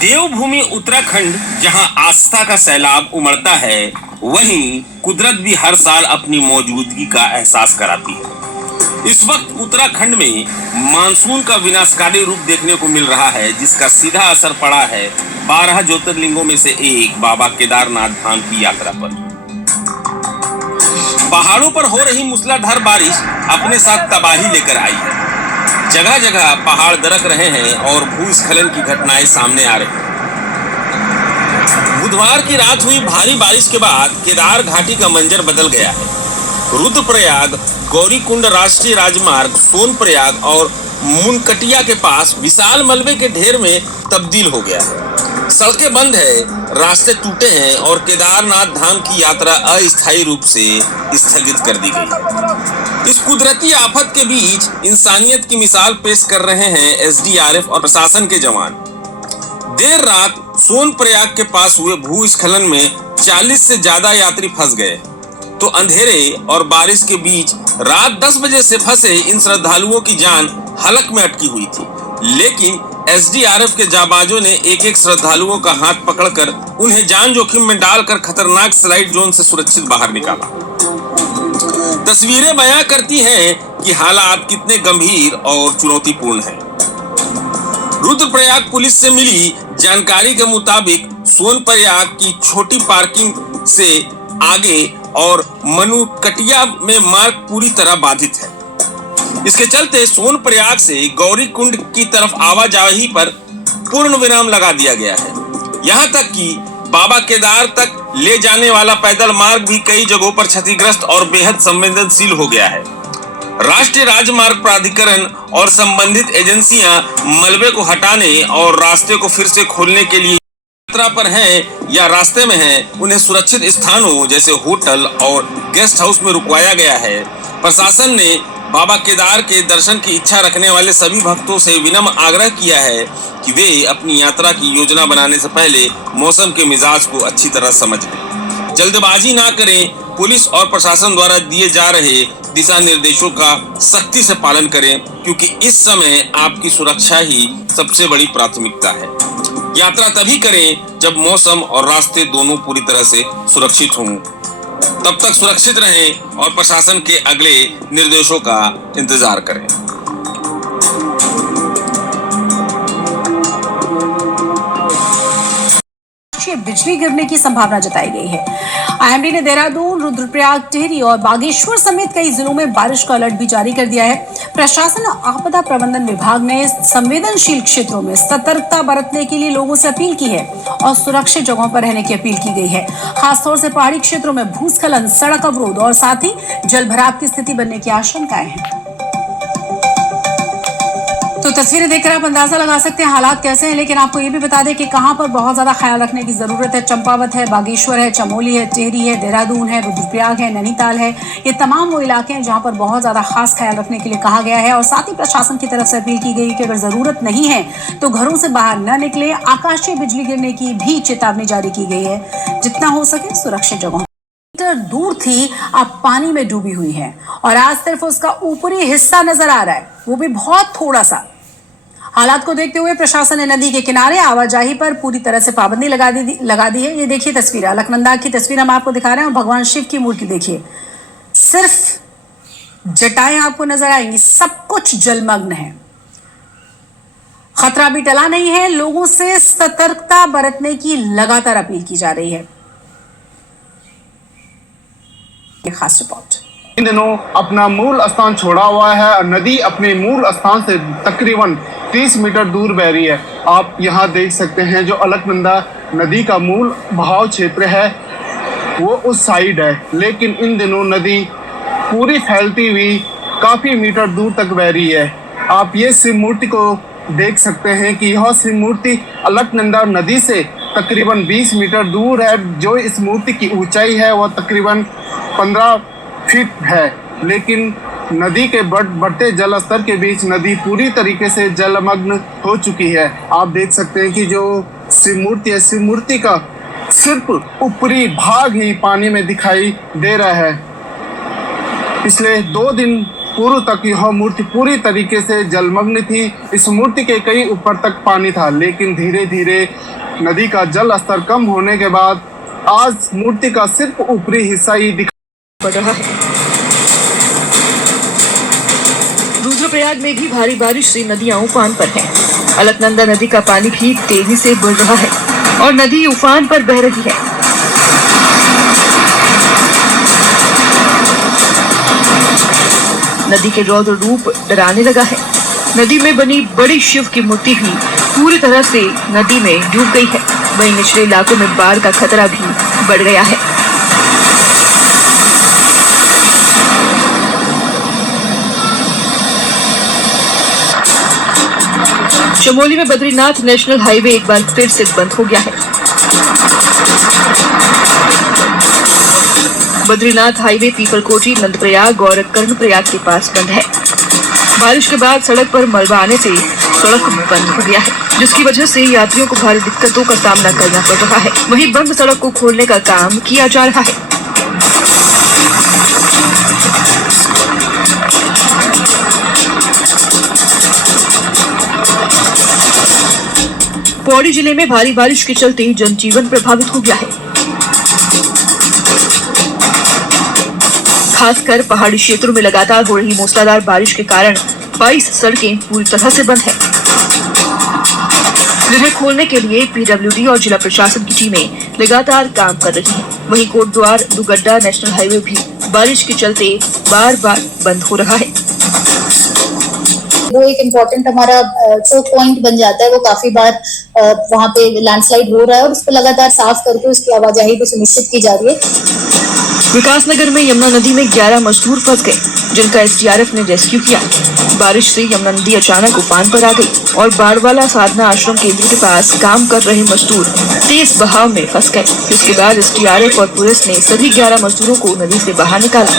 देवभूमि उत्तराखंड जहां आस्था का सैलाब उमड़ता है, वहीं कुदरत भी हर साल अपनी मौजूदगी का एहसास कराती है। इस वक्त उत्तराखंड में मानसून का विनाशकारी रूप देखने को मिल रहा है, जिसका सीधा असर पड़ा है 12 ज्योतिर्लिंगों में से एक बाबा केदारनाथ धाम की यात्रा पर। पहाड़ों पर हो रही मूसलाधार बारिश अपने साथ तबाही लेकर आई है। जगह जगह पहाड़ दरक रहे हैं और भूस्खलन की घटनाएं सामने आ रही हैं। बुधवार की रात हुई भारी बारिश के बाद केदार घाटी का मंजर बदल गया है। रुद्रप्रयाग गौरीकुंड राष्ट्रीय राजमार्ग सोनप्रयाग और मुनकटिया के पास विशाल मलबे के ढेर में तब्दील हो गया है। सड़कें बंद है, रास्ते टूटे हैं और केदारनाथ धाम की यात्रा अस्थायी रूप से स्थगित कर दी गई। इस कुदरती आफत के बीच इंसानियत की मिसाल पेश कर रहे हैं एसडीआरएफ और प्रशासन के जवान। देर रात सोनप्रयाग के पास हुए भूस्खलन में 40 से ज्यादा यात्री फंस गए, तो अंधेरे और बारिश के बीच रात 10 बजे से फंसे इन श्रद्धालुओं की जान हलक में अटकी हुई थी। लेकिन एसडीआरएफ के जाबाजों ने एक एक श्रद्धालुओं का हाथ पकड़कर उन्हें जान जोखिम में डालकर खतरनाक स्लाइड जोन से सुरक्षित बाहर निकाला। तस्वीरें बयां करती हैं कि हालात कितने गंभीर और चुनौतीपूर्ण हैं। रुद्रप्रयाग पुलिस से मिली जानकारी के मुताबिक सोनप्रयाग की छोटी पार्किंग से आगे और मुनकटिया में मार्ग पूरी तरह बाधित है। इसके चलते सोनप्रयाग से गौरीकुंड की तरफ आवाजाही पर पूर्ण विराम लगा दिया गया है। यहाँ तक कि बाबा केदार तक ले जाने वाला पैदल मार्ग भी कई जगहों पर क्षतिग्रस्त और बेहद संवेदनशील हो गया है। राष्ट्रीय राजमार्ग प्राधिकरण और संबंधित एजेंसियां मलबे को हटाने और रास्ते को फिर से खोलने के लिए यात्रा पर हैं या रास्ते में हैं, उन्हें सुरक्षित स्थानों जैसे होटल और गेस्ट हाउस में रुकवाया गया है। प्रशासन ने बाबा केदार के दर्शन की इच्छा रखने वाले सभी भक्तों से विनम्र आग्रह किया है कि वे अपनी यात्रा की योजना बनाने से पहले मौसम के मिजाज को अच्छी तरह समझ लें। जल्दबाजी ना करें। पुलिस और प्रशासन द्वारा दिए जा रहे दिशा निर्देशों का सख्ती से पालन करें, क्योंकि इस समय आपकी सुरक्षा ही सबसे बड़ी प्राथमिकता है। यात्रा तभी करें जब मौसम और रास्ते दोनों पूरी तरह से सुरक्षित हों। तब तक सुरक्षित रहें और प्रशासन के अगले निर्देशों का इंतजार करें। बिजली गिरने की संभावना जताई गई है। आईएमडी ने देहरादून, रुद्रप्रयाग, टिहरी और बागेश्वर समेत कई जिलों में बारिश का अलर्ट भी जारी कर दिया है। प्रशासन और आपदा प्रबंधन विभाग ने संवेदनशील क्षेत्रों में सतर्कता बरतने के लिए लोगों से अपील की है और सुरक्षित जगहों पर रहने की अपील की गई है। खासतौर से पहाड़ी क्षेत्रों में भूस्खलन, सड़क अवरोध और साथ ही जलभराव की स्थिति बनने की आशंकाएं हैं। तो तस्वीरें देखकर आप अंदाजा लगा सकते हैं हालात कैसे हैं, लेकिन आपको ये भी बता दें कि कहां पर बहुत ज्यादा ख्याल रखने की जरूरत है। चंपावत है, बागेश्वर है, चमोली है, टिहरी है, देहरादून है, रुद्रप्रयाग है, नैनीताल है। ये तमाम वो इलाके हैं जहां पर बहुत ज्यादा खास ख्याल रखने के लिए कहा गया है और साथ ही प्रशासन की तरफ से अपील की गई कि अगर जरूरत नहीं है तो घरों से बाहर न निकले। आकाशीय बिजली गिरने की भी चेतावनी जारी की गई है। जितना हो सके सुरक्षित जगहों दूर थी, अब पानी में डूबी हुई है और आज सिर्फ उसका ऊपरी हिस्सा नजर आ रहा है, वो भी बहुत थोड़ा सा। हालात को देखते हुए प्रशासन ने नदी के किनारे आवाजाही पर पूरी तरह से पाबंदी लगा दी है। ये देखिए तस्वीर, अलकनंदा की तस्वीर हम आपको दिखा रहे हैं। भगवान शिव की मूर्ति देखिए, सिर्फ जटाएं आपको नजर आएंगी, सब कुछ जलमग्न है। खतरा भी टला नहीं है। लोगों से सतर्कता बरतने की लगातार अपील की जा रही है। खास रिपोर्ट। इन दिनों अपना मूल स्थान छोड़ा हुआ है और नदी अपने मूल स्थान से तकरीबन 30 मीटर दूर बह रही है। आप यहाँ देख सकते हैं जो अलकनंदा नदी का मूल बहाव क्षेत्र है वो उस साइड है, लेकिन इन दिनों नदी पूरी फैलती हुई काफ़ी मीटर दूर तक बह रही है। आप ये शिव मूर्ति को देख सकते हैं कि यह शिव मूर्ति अलकनंदा नदी से तकरीबन 20 मीटर दूर है। जो इस मूर्ति की ऊंचाई है वह तकरीबन 15 फीट है, लेकिन नदी के बढ़ते जल स्तर के बीच नदी पूरी तरीके से जलमग्न हो चुकी है। आप देख सकते हैं कि जो शिव मूर्ति है, शिव मूर्ति का सिर्फ ऊपरी भाग ही पानी में दिखाई दे रहा है। पिछले 2 दिन पूर्व तक यह मूर्ति पूरी तरीके से जलमग्न थी। इस मूर्ति के कई ऊपर तक पानी था, लेकिन धीरे धीरे नदी का जल स्तर कम होने के बाद आज मूर्ति का सिर्फ ऊपरी हिस्सा ही दिखाई पड़ रहा है। रुद्रप्रयाग में भी भारी बारिश से नदियां उफान पर हैं। अलकनंदा नदी का पानी भी तेजी से बढ़ रहा है और नदी उफान पर बह रही है। नदी के रौद्र रूप डराने लगा है। नदी में बनी बड़ी शिव की मूर्ति भी पूरी तरह से नदी में डूब गई है। वहीं निचले इलाकों में बाढ़ का खतरा भी बढ़ गया है। चमोली में बद्रीनाथ नेशनल हाईवे एक बार फिर से बंद हो गया है। बद्रीनाथ हाईवे पीपलकोटी, नंदप्रयाग और कर्णप्रयाग के पास बंद है। बारिश के बाद सड़क पर मलबा आने से सड़क बंद हो गया है, जिसकी वजह से यात्रियों को भारी दिक्कतों का सामना करना पड़ रहा है। वहीं बंद सड़क को खोलने का काम किया जा रहा है। पौड़ी जिले में भारी बारिश के चलते जनजीवन प्रभावित हो गया है। खासकर पहाड़ी क्षेत्रों में लगातार हो रही मूसलाधार बारिश के कारण 22 सड़कें पूरी तरह से बंद हैं, जिन्हें खोलने के लिए पीडब्ल्यूडी और जिला प्रशासन की टीमें लगातार काम कर रही हैं। वहीं कोटद्वार दुगड्डा नेशनल हाईवे भी बारिश के चलते बार बार बंद हो रहा है। वो एक इम्पोर्टेंट हमारा चोक पॉइंट बन जाता है। वो काफी बार वहाँ पे लैंडस्लाइड हो रहा है और उसको लगातार साफ करके उसकी आवाजाही भी सुनिश्चित की जा रही है। विकासनगर में यमुना नदी में 11 मजदूर फंस गए, जिनका एसडीआरएफ ने रेस्क्यू किया। बारिश से यमुना नदी अचानक उफान पर आ गई और बाड़वाला साधना आश्रम केंद्र के पास काम कर रहे मजदूर तेज बहाव में फंस गए, जिसके बाद एसडीआरएफ और पुलिस ने सभी 11 मजदूरों को नदी से बाहर निकाला।